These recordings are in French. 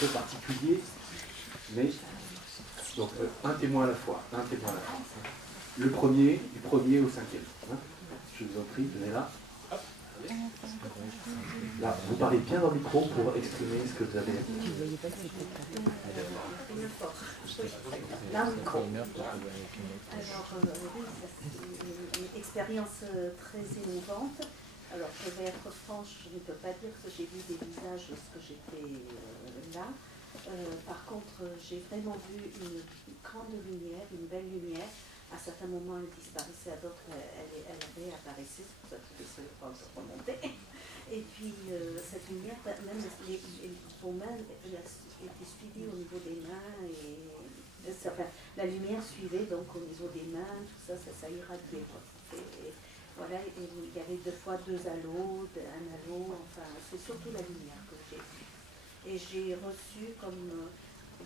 peu particulier, mais donc un témoin à la fois, un témoin à la fois. Le premier, du premier au cinquième. Hein. Je vous en prie, venez là. Là, vous parlez bien dans le micro pour exprimer ce que vous avez dit. Là, au micro. Alors, oui, c'est une expérience très émouvante. Alors, je vais être franche, je ne peux pas dire que j'ai vu des visages lorsque j'étais là. Par contre, j'ai vraiment vu une grande lumière, une belle lumière. À certains moments, elle disparaissait, à d'autres, elle réapparaissait, c'est pour ça que je vais remonter. Et puis, cette lumière, même vos mains étaient suivies au niveau des mains, et enfin, la lumière suivait donc au niveau des mains, tout ça, ça irradiait. Et voilà, et il y avait deux fois deux halos, un halo, enfin, c'est surtout la lumière que j'ai vue. Et j'ai reçu comme...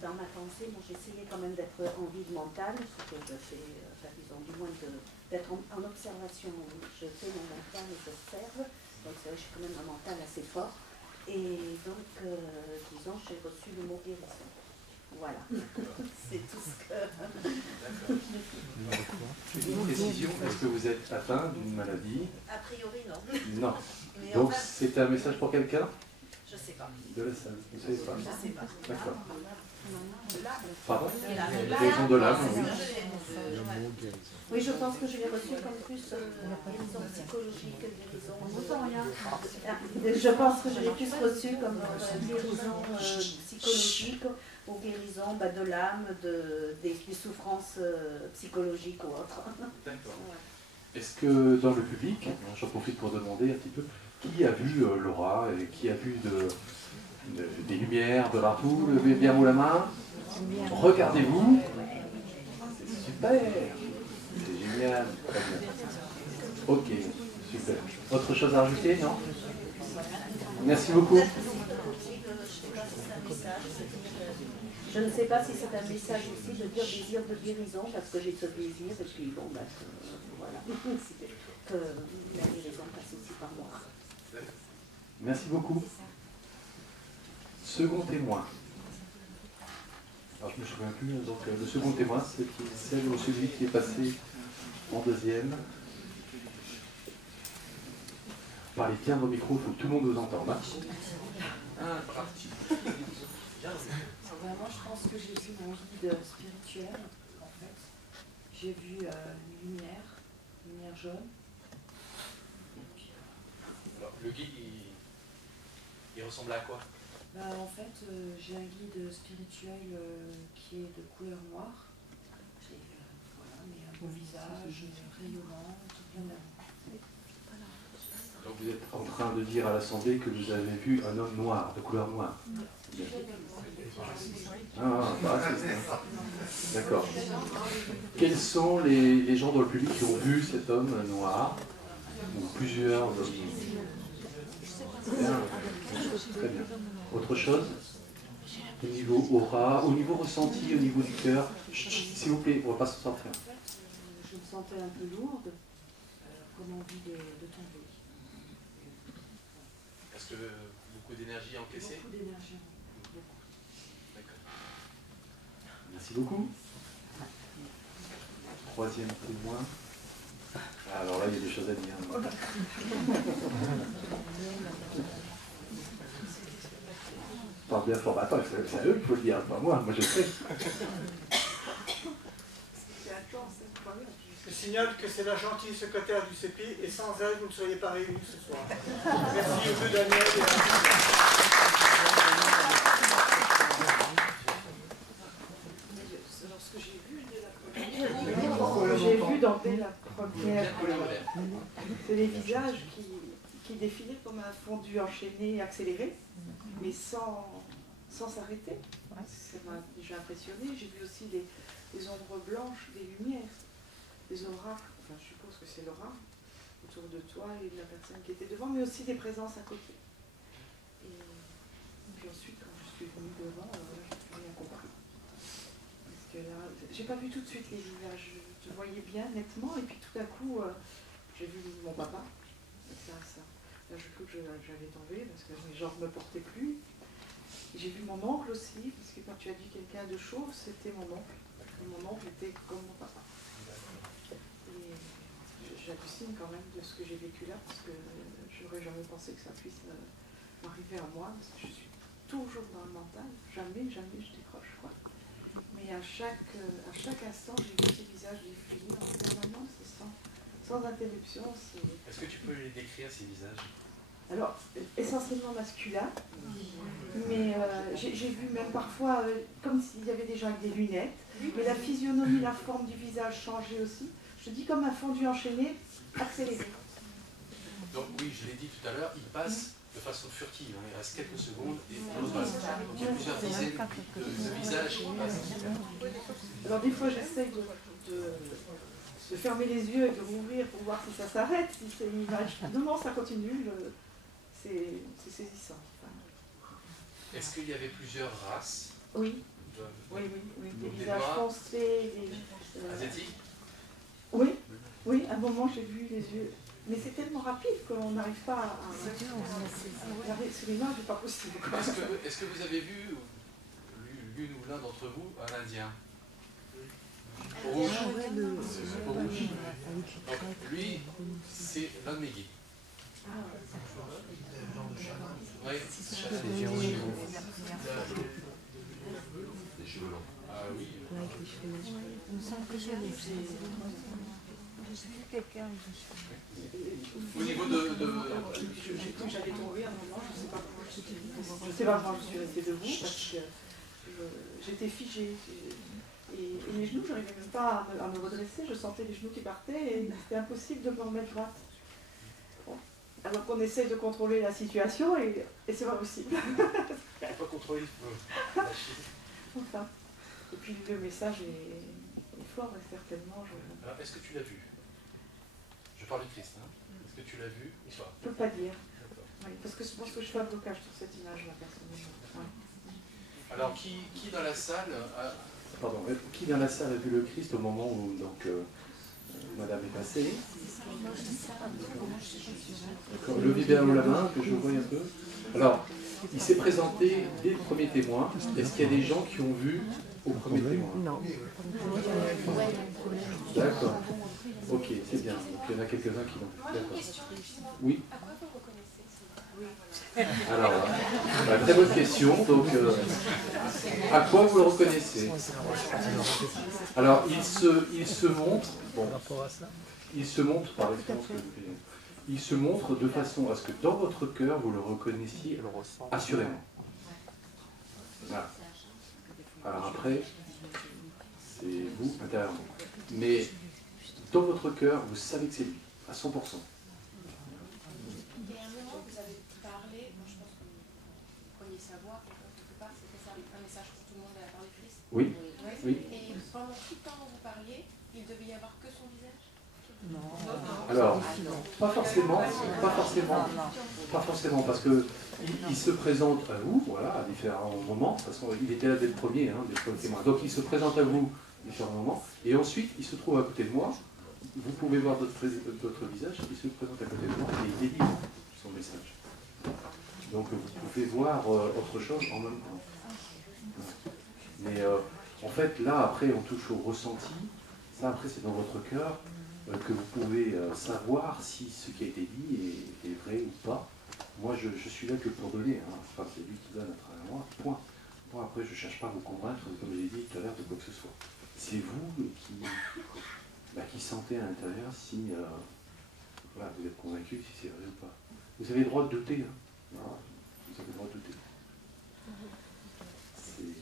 dans ma pensée, bon, j'essayais quand même d'être en vide mentale, ce que je fais, enfin, disons, du moins d'être en observation. Je fais mon mental et j'observe, donc c'est vrai que j'ai quand même un mental assez fort. Et donc, disons, j'ai reçu le mot guérison. Voilà, c'est tout ce que... Une précision, est-ce que vous êtes atteint d'une maladie? A priori, non. Non. Mais Donc, enfin, c'est un message pour quelqu'un? je sais pas. De la salle, vous ne savez pas? Je sais pas. D'accord. Pardon? Guérison Guérison de l'âme, oui. Oui, je pense que je l'ai reçu comme plus guérison psychologique, guérison... Je pense que je l'ai plus reçu comme guérison psychologique ou guérison de l'âme, des souffrances psychologiques ou autres. D'accord. Est-ce que dans le public, j'en profite pour demander un petit peu, qui a vu l'aura et qui a vu des lumières de partout? Levez bien haut la main. Regardez-vous. C'est super. C'est génial. Très bien. Ok, super. Autre chose à rajouter, non? Merci beaucoup. Je ne sais pas si c'est un message aussi de dire désir de guérison, parce que j'ai ce désir, et puis bon, voilà, que la guérison passe aussi par moi. Merci beaucoup. Second témoin. Alors je ne me souviens plus, donc le second témoin, c'est celle ou celui qui est passé en deuxième. Parlez bien dans le micro, il faut que tout le monde vous entende. Vraiment, je pense que j'ai vu mon guide spirituel, en fait. J'ai vu une lumière jaune. Alors, le guide, il ressemble à quoi? En fait, j'ai un guide spirituel qui est de couleur noire. Voilà, mais un beau visage, rayonnant, tout plein d'amour. Donc vous êtes en train de dire à l'Assemblée que vous avez vu un homme noir, de couleur noire. D'accord. Quels sont les gens dans le public qui ont vu cet homme noir? Ou plusieurs hommes? Bien. Très bien. Autre chose? Au niveau aura, au niveau ressenti, au niveau du cœur? S'il vous plaît, on ne va pas se sortir. Je me sentais un peu lourde, comme envie de tomber. Est-ce que beaucoup d'énergie encaissée? Beaucoup d'énergie. D'accord. Merci beaucoup. Troisième témoin. Alors là, il y a des choses à dire. Parle bien fort. Attends, c'est à eux qu'il faut le dire, pas moi. Moi, je sais. Je signale que c'est la gentille secrétaire du CEPI et sans elle, vous ne seriez pas réunis ce soir. Merci aux deux Daniel. Lorsque j'ai vu dès la première, c'est les visages qui défilaient comme un fondu enchaîné, accéléré, mais sans s'arrêter. Ça m'a déjà impressionné. J'ai vu aussi des ombres blanches, des lumières, des auras, enfin je suppose que c'est l'aura, autour de toi et de la personne qui était devant, mais aussi des présences à côté. Et puis ensuite, quand je suis venue devant, j'ai plus rien compris. Parce que là, j'ai pas vu tout de suite les visages, je te voyais bien nettement, et puis tout à coup, j'ai vu mon papa. Là, je crois que j'allais tomber parce que mes jambes ne me portaient plus. J'ai vu mon oncle aussi, parce que quand tu as dit quelqu'un de chauve, c'était mon oncle. Mon oncle était comme mon papa. Et j'hallucine quand même de ce que j'ai vécu là, parce que j'aurais jamais pensé que ça puisse m'arriver à moi, parce que je suis toujours dans le mental. Jamais je décroche, quoi. Mais à chaque instant, j'ai vu ces visages défiler en permanence, sans interruption. Est-ce que tu peux les décrire, ces visages? Alors, essentiellement masculin, mais j'ai vu même parfois comme s'il y avait des gens avec des lunettes, mais la physionomie, la forme du visage changeait aussi. Je dis comme un fondu enchaîné, accéléré. Donc oui, je l'ai dit tout à l'heure, il passe de façon furtive, hein, il reste quelques secondes et l'autre passe. Donc il y a plusieurs dizaines de visages qui passent. Alors des fois j'essaie de fermer les yeux et de rouvrir pour voir si ça s'arrête, si c'est une image. Non, ça continue, c'est saisissant. Est-ce qu'il y avait plusieurs races? Oui. Oui. Des visages foncés, asiatiques? Oui, à un moment j'ai vu les yeux. Mais c'est tellement rapide qu'on n'arrive pas à regarder sur l'image, c'est pas possible. Est-ce que vous avez vu, l'une ou l'un d'entre vous, un Indien? Rouge. Rouge. Donc lui, c'est l'un de mes guides. Oui, Les cheveux longs. Ah oui. Il me semble que je l'ai vu. J'ai vu quelqu'un. Au niveau de... J'ai cru que j'allais tomber à un moment, je ne sais pas comment je suis restée debout parce que j'étais figée. Et les genoux, je n'arrivais même pas à me redresser, je sentais les genoux qui partaient et c'était impossible de me remettre droite. Bon. Alors qu'on essaie de contrôler la situation et c'est pas possible. On ne peut pas contrôler la Chine. Enfin. Et puis le message est fort et certainement. Alors est-ce que tu l'as vu? Je parle du Christ, hein. Est-ce que tu l'as vu ou pas? Je ne peux pas dire. Oui, parce que je pense que je fais un blocage sur cette image-là, personnellement. Ouais. Alors qui dans la salle a... Pardon, qui dans la salle a vu le Christ au moment où donc, Madame est passée? Levez bien la main, que je voie un peu. Alors, il s'est présenté dès le premier témoin. Est-ce qu'il y a des gens qui ont vu au premier témoin? Non. D'accord. Ok, c'est bien. Donc, il y en a quelques-uns qui l'ont vu. D'accord. Oui. À quoi vous reconnaissez? Alors, très bonne question. Donc, à quoi vous le reconnaissez? Alors, il se montre, bon, il se montre par l'expérience que vous faites. Il se montre de façon à ce que dans votre cœur, vous le reconnaissiez assurément. Voilà. Alors après, c'est vous intérieurement. Mais dans votre cœur, vous savez que c'est lui, à 100%. Et à un moment, vous avez parlé, moi je pense que vous preniez savoir, quelque part, c'était ça, un message pour tout le monde de la part du Christ. Oui. Oui. Et pendant tout le temps dont vous parliez, il devait y avoir que son visage? Non. Alors, pas forcément, parce que il se présente à vous, voilà, à différents moments. De toute façon, il était là dès le premier, hein, des premiers témoins. Donc il se présente à vous à différents moments, et ensuite il se trouve à côté de moi. Vous pouvez voir votre visage, il se présente à côté de moi et il délivre son message. Donc vous pouvez voir autre chose en même temps. Mais en fait, là, après, on touche au ressenti. Ça, après, c'est dans votre cœur que vous pouvez savoir si ce qui a été dit est vrai ou pas. Moi, je suis là que pour donner. Hein. Enfin, c'est lui qui donne à travers moi. Point. Moi, après, je ne cherche pas à vous convaincre, comme je l'ai dit tout à l'heure, de quoi que ce soit. C'est vous qui sentez à l'intérieur si voilà, vous êtes convaincu si c'est vrai ou pas. Vous avez le droit de douter. Hein. Voilà. Vous avez le droit de douter. C'est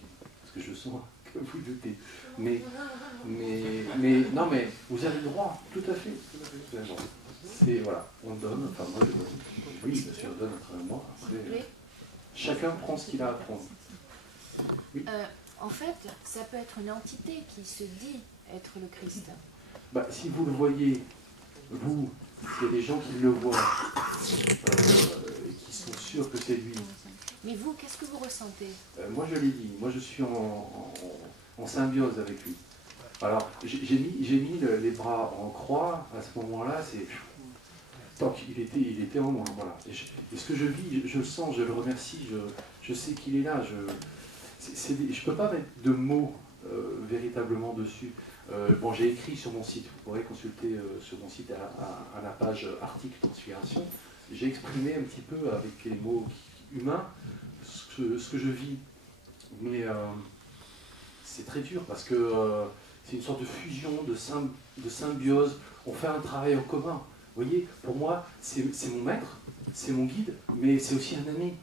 parce que je sens que vous doutez. Mais non, mais vous avez le droit, tout à fait. Vous avez le droit. C'est, voilà, on donne, enfin moi je donne. Oui, bien sûr, je donne à travers moi. Après, chacun prend ce qu'il a à prendre. Oui. En fait, ça peut être une entité qui se dit être le Christ. Bah, si vous le voyez, vous, il y a des gens qui le voient, et qui sont sûrs que c'est lui. Mais vous, qu'est-ce que vous ressentez? Moi je l'ai dit, moi je suis en symbiose avec lui. Alors j'ai mis les bras en croix, à ce moment-là, c'est toc, il était en moi, voilà. Et ce que je vis, je le sens, je le remercie, je sais qu'il est là. Je ne peux pas mettre de mots véritablement dessus. Bon, j'ai écrit sur mon site, vous pourrez consulter sur mon site à la page article Transpiration. J'ai exprimé un petit peu avec les mots humains ce que je vis. Mais c'est très dur parce que c'est une sorte de fusion, de symbiose. On fait un travail en commun. Vous voyez, pour moi, c'est mon maître, c'est mon guide, mais c'est aussi un ami.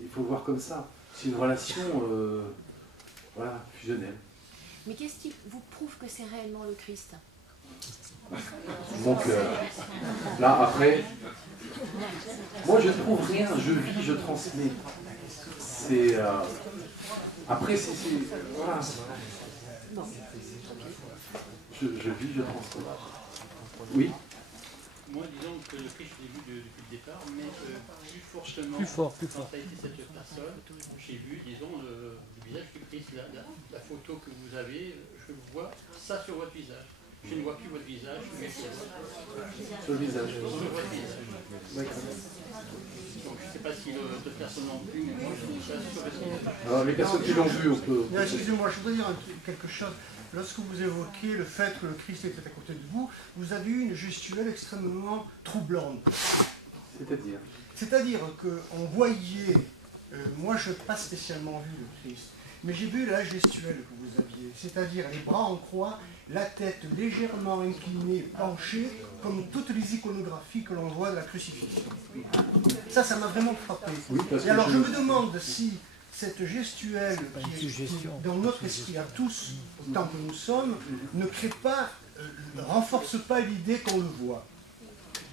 Il faut le voir comme ça. C'est une relation voilà, fusionnelle. Mais qu'est-ce qui vous prouve que c'est réellement le Christ? Donc là, après, moi je ne trouve rien, je vis, je transmets. C'est. Après, c'est. Voilà. Je vis, je transmets. Oui. Moi, disons que le Christ, je l'ai vu depuis le départ, mais plus fortement. Quand ça a été cette personne, j'ai vu, disons, le visage du Christ. La photo que vous avez, je vois ça sur votre visage. Je ne vois plus votre visage, mais sur le visage. Sur votre visage. Donc je ne sais pas si d'autres personnes l'ont vu, mais moi je ne sais pas sur votre visage. Alors les personnes qui l'ont vu, on peut. Excusez-moi, je voudrais dire quelque chose. Lorsque vous évoquez le fait que le Christ était à côté de vous, vous avez eu une gestuelle extrêmement troublante. C'est-à-dire? C'est-à-dire qu'on voyait, moi je n'ai pas spécialement vu le Christ, mais j'ai vu la gestuelle que vous aviez, c'est-à-dire les bras en croix, la tête légèrement inclinée, penchée, comme toutes les iconographies que l'on voit de la crucifixion. Ça m'a vraiment frappé. Oui, et alors je me demande si cette gestuelle qui dans notre esprit à tous, tant que nous sommes, ne crée pas, ne renforce pas l'idée qu'on le voit.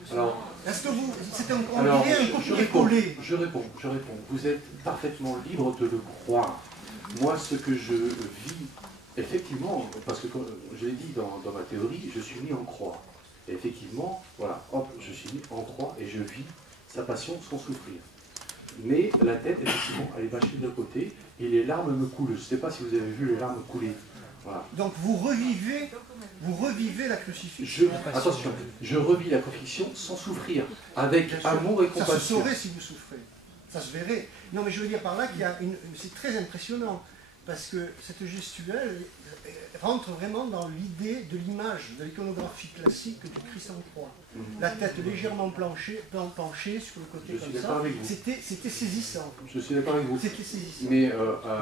Alors, est-ce que vous, c'est un copier-coller? Je réponds. Vous êtes parfaitement libre de le croire. Moi, ce que je vis, effectivement, parce que comme je l'ai dit dans ma théorie, je suis mis en croix. Et effectivement, voilà, hop, je suis mis en croix et je vis sa passion sans souffrir. Mais la tête, effectivement, elle est bâchée de côté et les larmes me coulent. Je ne sais pas si vous avez vu les larmes couler. Voilà. Donc vous revivez la crucifixion. Attention, je revis la crucifixion sans souffrir, avec amour et compassion. Ça se saurait si vous souffrez. Ça se verrait. Non, mais je veux dire par là qu'il y a c'est très impressionnant, parce que cette gestuelle rentre vraiment dans l'idée de l'image, de l'iconographie classique du Christ en croix. La tête légèrement penchée sur le côté comme ça. C'était saisissant. Je suis d'accord avec vous. C'était saisissant. Mais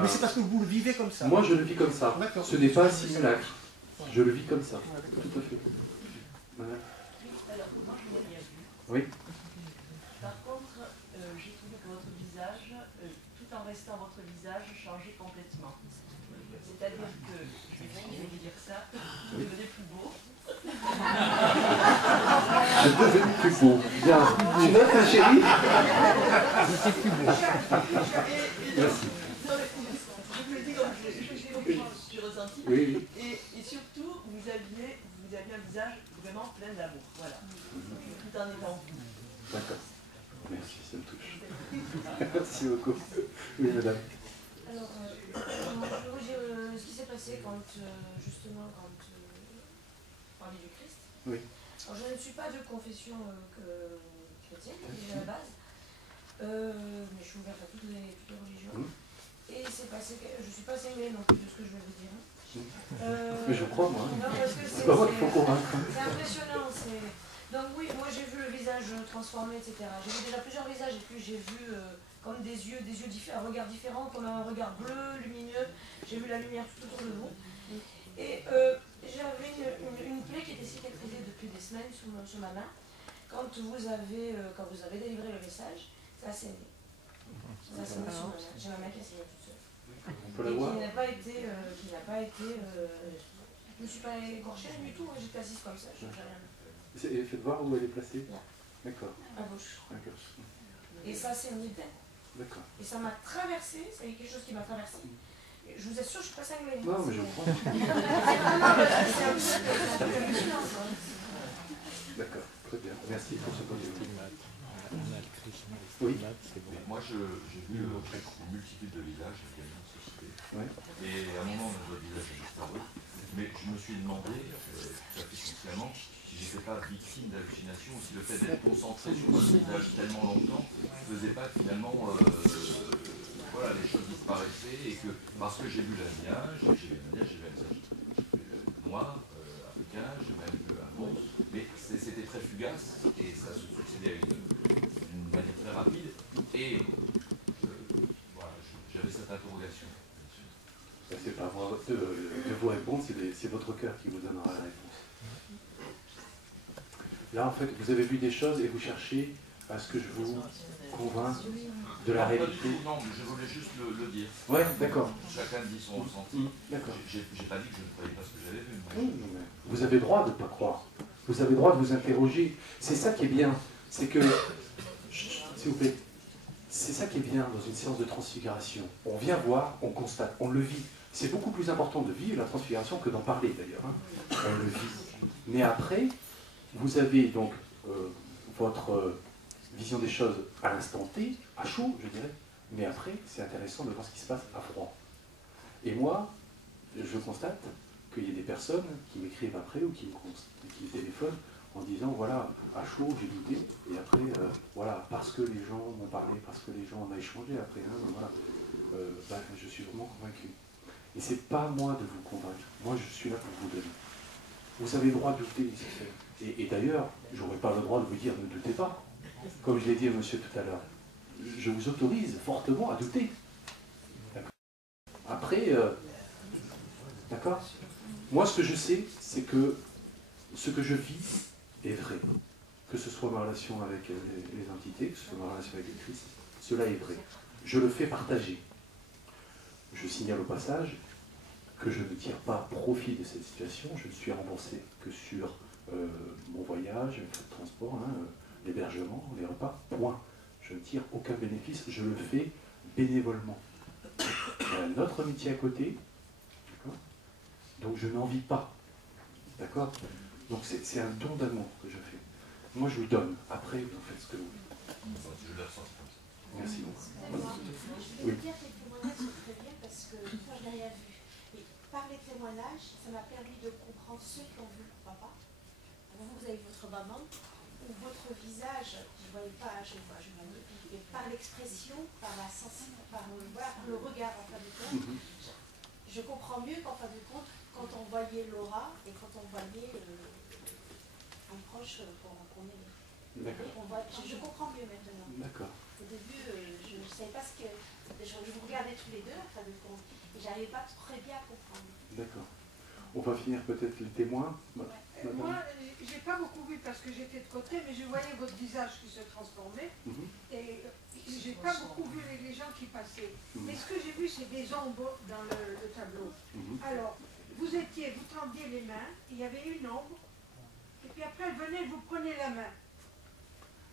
c'est parce que vous le vivez comme ça. Moi, je le vis comme ça. Ce n'est pas un simulacre. Je le vis comme ça. Tout à fait. Voilà. Alors, moi, je l'ai bien vu. Oui. Par contre, j'ai trouvé que votre visage, tout en restant votre visage, changeait complètement. C'est-à-dire que, je vais vous dire ça, vous devenez plus beau. Je devenais plus beau. Bien. Tu notes, ma chérie? J'étais plus beau. Merci. Je vous le dis comme j'ai ressenti. Oui. Et surtout, vous aviez un visage vraiment plein d'amour. Voilà. Tout en étant vous. D'accord. Merci, ça me touche. Merci beaucoup. Oui, madame. Alors, je veux dire ce qui s'est passé quand, justement, quand on parlait du Christ. Oui. Alors, je ne suis pas de confession chrétienne, à la base, mais je suis ouverte à toutes les religions. Et c'est passé, je ne suis pas cinglée non plus de ce que je vais vous dire. Mais je crois, moi. Non, parce que c'est pas moi qu'il faut convaincre. C'est impressionnant. Donc oui, moi j'ai vu le visage transformé, etc. J'ai vu déjà plusieurs visages et puis j'ai vu comme des yeux différents, un regard différent, comme un regard bleu, lumineux. J'ai vu la lumière tout autour de vous. Et j'avais une plaie qui était cicatrisée depuis des semaines sur ma main. Quand vous avez délivré le message, ça a saigné. Ça a saigné sur ma main. J'ai ma main qui a saigné toute seule. On peut la voir. Qui n'a pas été, je ne me suis pas écorchée du tout, j'étais assise comme ça, je n'ai rien. Faites voir où elle est placée. D'accord. À gauche. À gauche. Et ça saigné bien. D'accord. Et ça m'a traversé, c'est quelque chose qui m'a traversé. Je vous assure, je ne suis pas cinglée. Non, mais je crois. D'accord, très bien. Merci pour ce point de vue. Oui. Moi, j'ai vu une multitude de visages qui viennent de se citer. Et à un moment, notre visage a disparu. Mais je me suis demandé, tout à fait consciemment, si j'étais pas victime d'hallucinations, ou si le fait d'être concentré sur mon visage tellement longtemps ne faisait pas que finalement voilà, les choses disparaissaient et que parce que j'ai vu l'Indien, j'ai vu un visage noir, africain, j'ai même vu un monstre, mais c'était très fugace et ça se succédait d'une manière très rapide et voilà, j'avais cette interrogation. C'est pas moi de vous répondre, c'est votre cœur qui vous donnera la réponse. Là, en fait, vous avez vu des choses et vous cherchez à ce que je vous convainc de la réalité. Non, mais je voulais juste le dire. Ouais, d'accord. Chacun dit son ressenti. D'accord. J'ai pas dit que je ne croyais pas ce que j'avais vu. Mais vous avez le droit de ne pas croire. Vous avez le droit de vous interroger. C'est ça qui est bien. C'est que, s'il vous plaît, c'est ça qui est bien dans une séance de transfiguration. On vient voir, on constate, on le vit. C'est beaucoup plus important de vivre la transfiguration que d'en parler d'ailleurs. Hein. On le vit. Mais après, vous avez donc votre vision des choses à l'instant T, à chaud, je dirais. Mais après, c'est intéressant de voir ce qui se passe à froid. Et moi, je constate qu'il y a des personnes qui m'écrivent après ou qui me téléphonent en disant, voilà, à chaud, j'ai douté, et après, voilà, parce que les gens m'ont parlé, parce que les gens en ont échangé après, hein, voilà, je suis vraiment convaincu. Et c'est pas moi de vous convaincre, moi je suis là pour vous donner. Vous avez le droit de douter, et d'ailleurs, je n'aurais pas le droit de vous dire, ne doutez pas. Comme je l'ai dit à monsieur tout à l'heure, je vous autorise fortement à douter. Après, d'accord ? Moi, ce que je sais, c'est que ce que je vis est vrai. Que ce soit ma relation avec les entités, que ce soit ma relation avec le Christ, cela est vrai. Je le fais partager. Je signale au passage que je ne tire pas profit de cette situation. Je ne suis remboursé que sur mon voyage, les frais de transport, hein, l'hébergement, les repas, point. Je ne tire aucun bénéfice, je le fais bénévolement. Il y a notre métier à côté, d'accord ? Donc je n'en vis pas, d'accord ? Donc c'est un don d'amour que je fais. Moi je vous donne, après vous faites ce que vous voulez. Je le ressens comme ça. Merci beaucoup. Je veux dire que les témoignages sont très bien parce que moi je n'ai rien vu. Et par les témoignages, ça m'a permis de comprendre ceux qui ont vu leur papa. Alors vous avez votre maman, ou votre visage, je ne voyais pas, je voyais, mais par l'expression, par la sensibilité, par le regard en fin de compte, je comprends mieux qu'en fin de compte, quand on voyait Laura et quand on voyait un proche qu'on aimait. Je comprends mieux maintenant. D'accord. Au début, je ne savais pas ce que... Je vous regardais tous les deux, en fin de compte, et je n'arrivais pas très bien à comprendre. D'accord. On va finir peut-être les témoins. Moi, j'ai pas beaucoup vu parce que j'étais de côté, mais je voyais votre visage qui se transformait. Et j'ai pas beaucoup vu les gens qui passaient. Mais ce que j'ai vu, c'est des ombres dans le tableau. Alors, vous tendiez les mains, il y avait une ombre, et puis après, elle venait, vous prenez la main.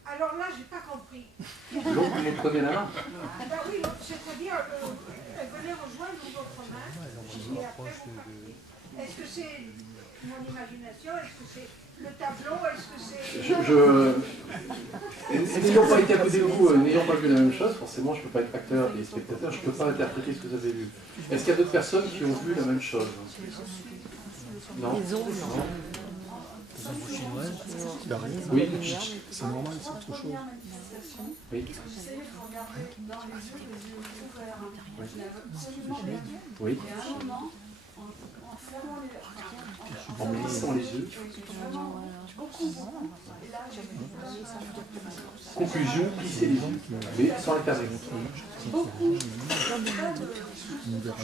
Alors là, j'ai pas compris. L'ombre, vous prenez la main ? Ben oui, c'est-à-dire, elle venait rejoindre votre main, et après, vous partiez. Est-ce que c'est mon imagination? Est-ce que c'est le tableau? Est-ce que c'est... N'ayant pas été à côté de vous, n'ayant pas vu la même chose, forcément, je ne peux pas être acteur et spectateur, je ne peux pas interpréter ce que vous avez vu. Est-ce qu'il y a d'autres personnes qui ont vu la même chose? Non. Oui. C'est normal, c'est trop chaud. Oui. Oui. En plissant les yeux. Conclusion, plisser les yeux, mais sans les fermer. On ne verra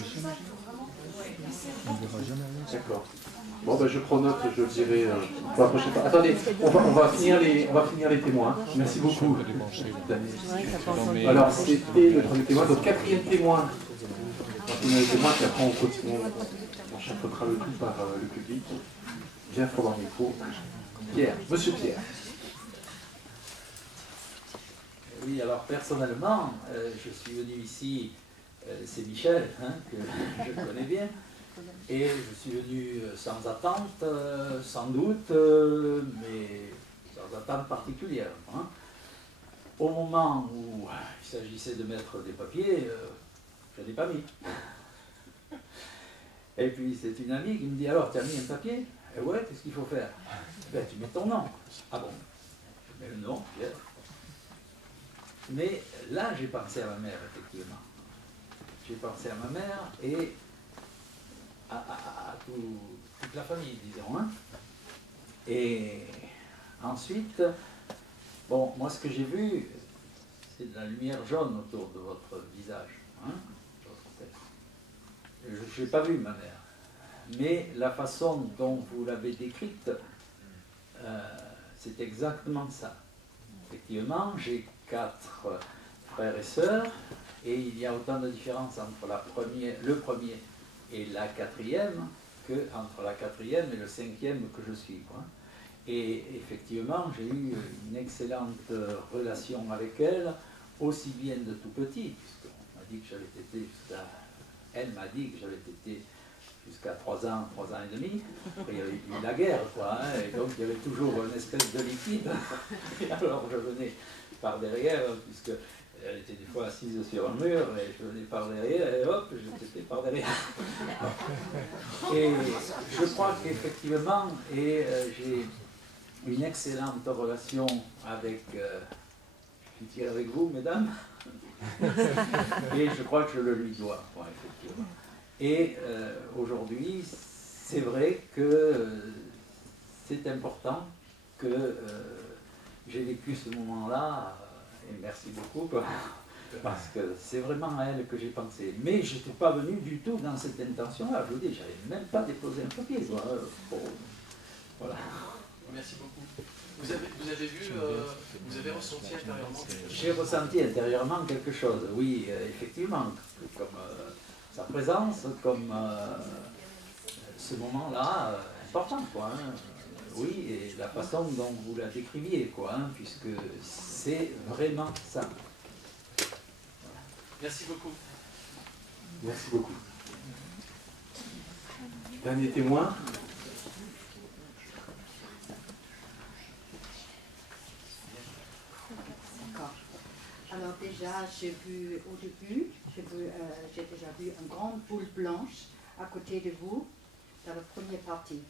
jamais rien. D'accord. Bon, ben, je prends note, je le dirai pour la prochaine fois. Attendez, on va finir les témoins. Merci beaucoup. Alors, c'était le troisième témoin. Donc, quatrième témoin. On va finir les témoins, puis après, on chapeautera le tout par le public. Viens pour le micro. Pierre, monsieur Pierre. Oui, alors personnellement, je suis venu ici, c'est Michel, hein, que je connais bien, et je suis venu sans attente, sans doute, mais sans attente particulière. Hein. Au moment où il s'agissait de mettre des papiers, je n'ai pas mis. Et puis c'est une amie qui me dit, alors tu as mis un papier? Ouais, qu'est-ce qu'il faut faire? Ben, tu mets ton nom. Ah bon? Je mets le nom, Pierre. Mais là, j'ai pensé à ma mère, effectivement. J'ai pensé à ma mère et à toute la famille, disons. Hein. Et ensuite, bon, moi, ce que j'ai vu, c'est de la lumière jaune autour de votre visage. Hein, votre tête. Je n'ai pas vu ma mère. Mais la façon dont vous l'avez décrite, c'est exactement ça. Effectivement, j'ai 4 frères et sœurs, et il y a autant de différence entre le premier et la 4e que entre la 4e et le 5e que je suis. Quoi. Et effectivement, j'ai eu une excellente relation avec elle, aussi bien de tout petit, puisqu'on m'a dit que j'avais été jusqu'à... Elle m'a dit que j'avais été jusqu'à 3 ans et demi. Après, il y avait eu la guerre, quoi, hein, et donc il y avait toujours une espèce de liquide. Et alors je venais par derrière, puisque elle était des fois assise sur un mur, et je venais par derrière, et hop, j'étais par derrière. Et je crois qu'effectivement, j'ai une excellente relation avec, avec vous, mesdames, et je crois que je le lui dois, ouais, effectivement. Et aujourd'hui, c'est vrai que c'est important que j'ai vécu ce moment-là, et merci beaucoup, quoi, parce que c'est vraiment à elle que j'ai pensé. Mais je n'étais pas venu du tout dans cette intention-là, je vous dis, je n'avais même pas déposé un papier. Quoi. Bon, voilà. Merci beaucoup. Vous avez vu, vous avez ressenti intérieurement quelque chose? J'ai ressenti intérieurement quelque chose, oui, effectivement, comme sa présence, comme ce moment-là important, quoi. Hein. Oui, et la façon dont vous la décriviez, quoi, hein, puisque c'est vraiment ça. Voilà. Merci beaucoup. Merci beaucoup. Dernier témoin. D'accord. Alors déjà, j'ai vu au début, j'ai déjà vu une grande boule blanche à côté de vous, dans la première partie.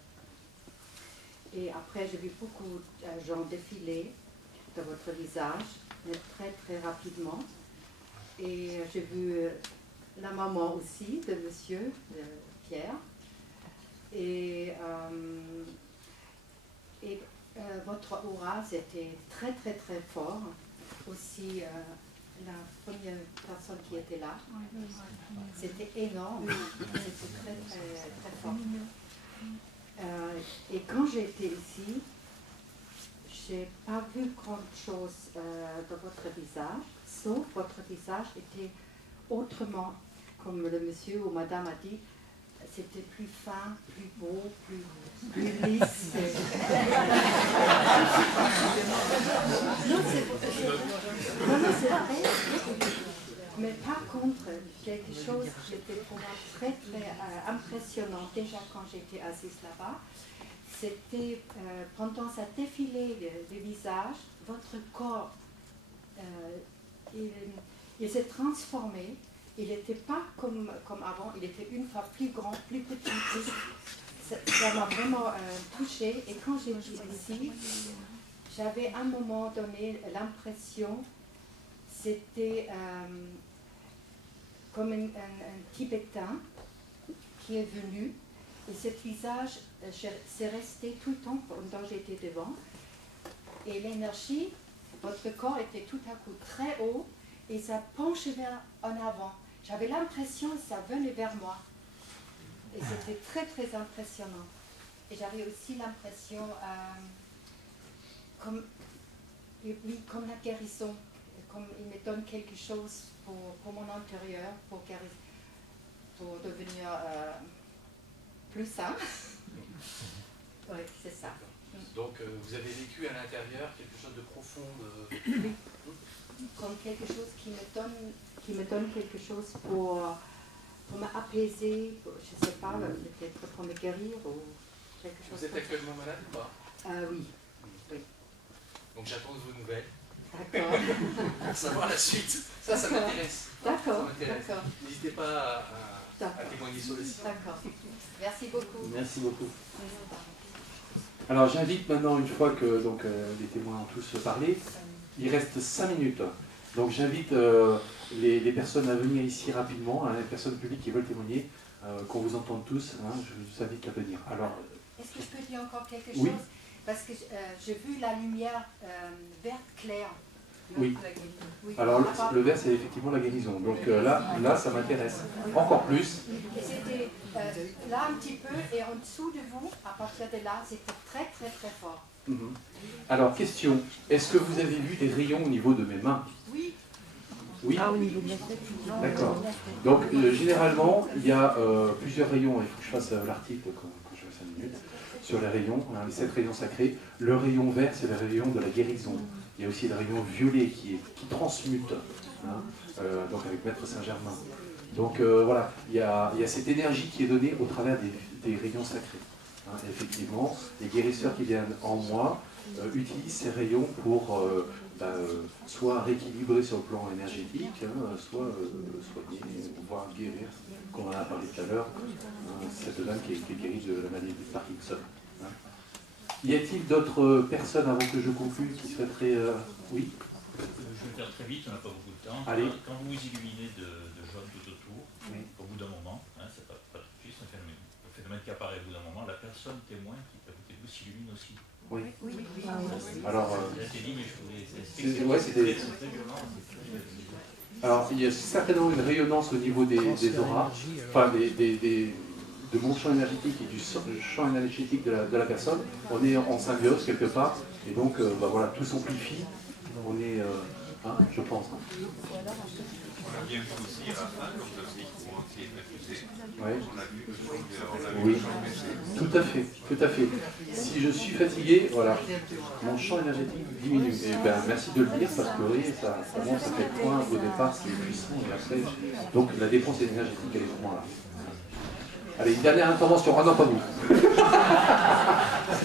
Et après, j'ai vu beaucoup de gens défiler dans votre visage, mais très très rapidement. Et j'ai vu la maman aussi de monsieur Pierre. Et votre aura, c'était très très très fort. Aussi, la première personne qui était là, c'était énorme, c'était très très très fort. Et quand j'étais ici, j'ai pas vu grand chose dans votre visage, sauf votre visage était autrement, comme le monsieur ou madame a dit, c'était plus fin, plus beau, plus lisse. Non, c'est vrai. Mais par contre, quelque chose qui était pour moi très très impressionnant, déjà quand j'étais assise là-bas, c'était pendant ça défilé de visage, votre corps, il s'est transformé. Il n'était pas comme avant, il était une fois plus grand, plus petit. Ça m'a vraiment touchée. Et quand j'étais ici, j'avais à un moment donné l'impression, c'était comme un Tibétain qui est venu. Et ce visage, c'est resté tout le temps pendant que j'étais devant. Et l'énergie, votre corps était tout à coup très haut et ça penchait en avant. J'avais l'impression que ça venait vers moi. Et c'était très très impressionnant. Et j'avais aussi l'impression comme la guérison. Comme il me donne quelque chose pour mon intérieur, pour devenir plus sain. Oui, c'est ça. Donc vous avez vécu à l'intérieur quelque chose de profond Oui. Comme quelque chose qui me donne quelque chose pour m'apaiser, je ne sais pas, peut-être pour me guérir ou quelque chose. Vous êtes actuellement malade ou pas? Oui. Oui. Donc j'attends de vos nouvelles. D'accord. Pour savoir la suite. Ça m'intéresse. D'accord. N'hésitez pas à témoigner sur le site. D'accord. Merci beaucoup. Merci beaucoup. Alors j'invite maintenant, une fois que donc, les témoins ont tous parlé, il reste 5 minutes. Donc j'invite les personnes à venir ici rapidement, hein, les personnes publiques qui veulent témoigner, qu'on vous entende tous, hein, je vous invite à venir. Alors, est-ce que je peux dire encore quelque oui. chose? Parce que j'ai vu la lumière verte claire. Oui. Oui. Alors le vert c'est effectivement la guérison. Donc là ça m'intéresse encore plus. Et c'était là un petit peu et en dessous de vous, à partir de là, c'était très très très fort. Alors question, est-ce que vous avez vu des rayons au niveau de mes mains? Oui. Oui. Ah, au niveau de la tête. D'accord. Donc généralement il y a plusieurs rayons. Il faut que je fasse l'article quand je fais 5 minutes sur les rayons. On a les 7 rayons sacrés. Le rayon vert c'est le rayon de la guérison. Il y a aussi le rayon violet qui transmute, hein, donc avec Maître Saint-Germain. Donc voilà, il y a cette énergie qui est donnée au travers des rayons sacrés. Hein. Effectivement, les guérisseurs qui viennent en moi utilisent ces rayons pour soit rééquilibrer sur le plan énergétique, hein, soit soigner, voire guérir, comme on en a parlé tout à l'heure, hein, cette dame qui est guérie de la maladie de Parkinson. Hein. Y a-t-il d'autres personnes avant que je conclue qui souhaiteraient... Oui. Je vais faire très vite, on n'a pas beaucoup de temps. Allez. Quand vous vous illuminez de jaune tout autour, oui. Au bout d'un moment, hein, c'est pas tout de suite, c'est un phénomène qui apparaît au bout d'un moment, la personne témoin qui est à côté de vous s'illumine aussi. Oui. Oui. Alors, dit, mais je voulais... ouais, c'était... Alors, il y a certainement une rayonnance au niveau des auras, enfin de mon champ énergétique et du champ énergétique de la personne. On est en symbiose quelque part, et donc voilà, tout s'amplifie. On est, hein, je pense. On a bien vu aussi à la fin, comme vous avez dit, pour qui est refusé. Ouais. On a vu que oui, tout à fait, tout à fait. Si je suis fatigué, voilà, mon champ énergétique diminue. Et ben, merci de le dire parce que oui, ça montre à quel point au départ c'est puissant et après, donc la dépense énergétique elle est vraiment là. Allez, une dernière intervention. Ah non, pas vous.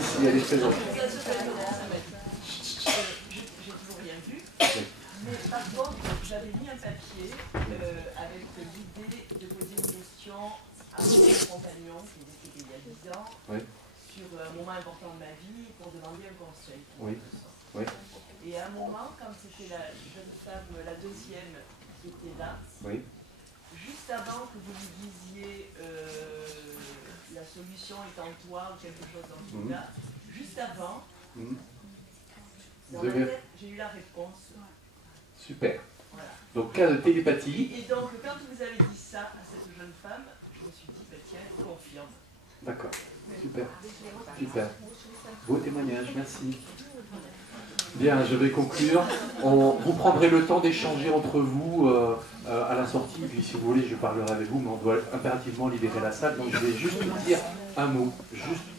Si, elle est présente. J'ai toujours rien vu. Mais par contre, j'avais mis un papier avec l'idée de poser une question à mon compagnon, qui est décédé il y a 10 ans, oui. sur un moment important de ma vie pour demander un conseil. Oui. Oui. Et à un moment, quand c'était la jeune femme, la deuxième, qui était là, oui. Juste avant que vous lui disiez la solution est en toi ou quelque chose dans ce cas, juste avant, dans ma tête, j'ai eu la réponse. Super. Voilà. Donc cas de télépathie. Et donc quand vous avez dit ça à cette jeune femme, je me suis dit, bah, tiens, elle confirme. D'accord. Super. Super. Beau témoignage, merci. Bien, je vais conclure. Vous prendrez le temps d'échanger entre vous à la sortie, puis si vous voulez, je parlerai avec vous, mais on doit impérativement libérer la salle. Donc je vais juste dire un mot,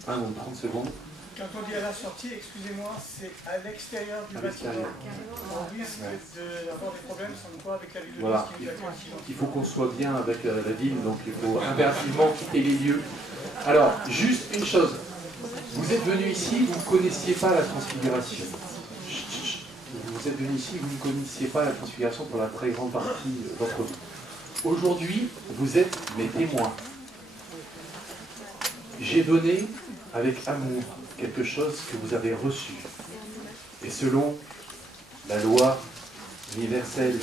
30 secondes. Quand on dit à la sortie, excusez-moi, c'est à l'extérieur du bâtiment. On risque d'avoir des problèmes sans quoi avec la ville de voilà. Il faut qu'on soit bien avec la ville, donc il faut impérativement quitter les lieux. Alors, juste une chose. Vous êtes venu ici, vous ne connaissiez pas la transfiguration. Vous êtes venu ici, vous ne connaissiez pas la transfiguration pour la très grande partie d'entre vous. Aujourd'hui, vous êtes mes témoins. J'ai donné avec amour quelque chose que vous avez reçu. Et selon la loi universelle,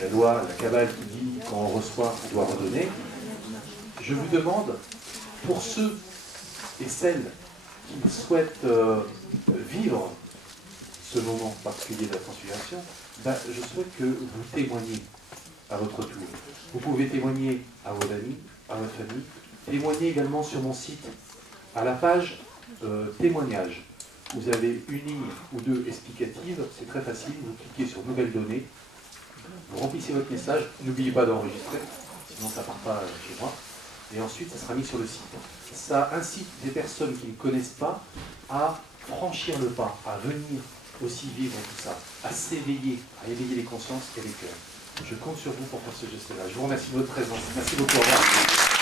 la loi, la Kabbale qui dit quand on reçoit, on doit redonner, je vous demande, pour ceux et celles qui souhaitent vivre ce moment particulier de la transfiguration, je souhaite que vous témoigniez à votre tour. Vous pouvez témoigner à vos amis, à votre famille, témoigner également sur mon site, à la page témoignages. Vous avez une ligne ou deux explicatives, c'est très facile, vous cliquez sur nouvelles données, vous remplissez votre message, n'oubliez pas d'enregistrer, sinon ça ne part pas chez moi, et ensuite ça sera mis sur le site. Ça incite des personnes qui ne connaissent pas à franchir le pas, à venir aussi vivre tout ça, à s'éveiller, à éveiller les consciences et les cœurs. Je compte sur vous pour faire ce geste-là. Je vous remercie de votre présence. Merci beaucoup. Au revoir.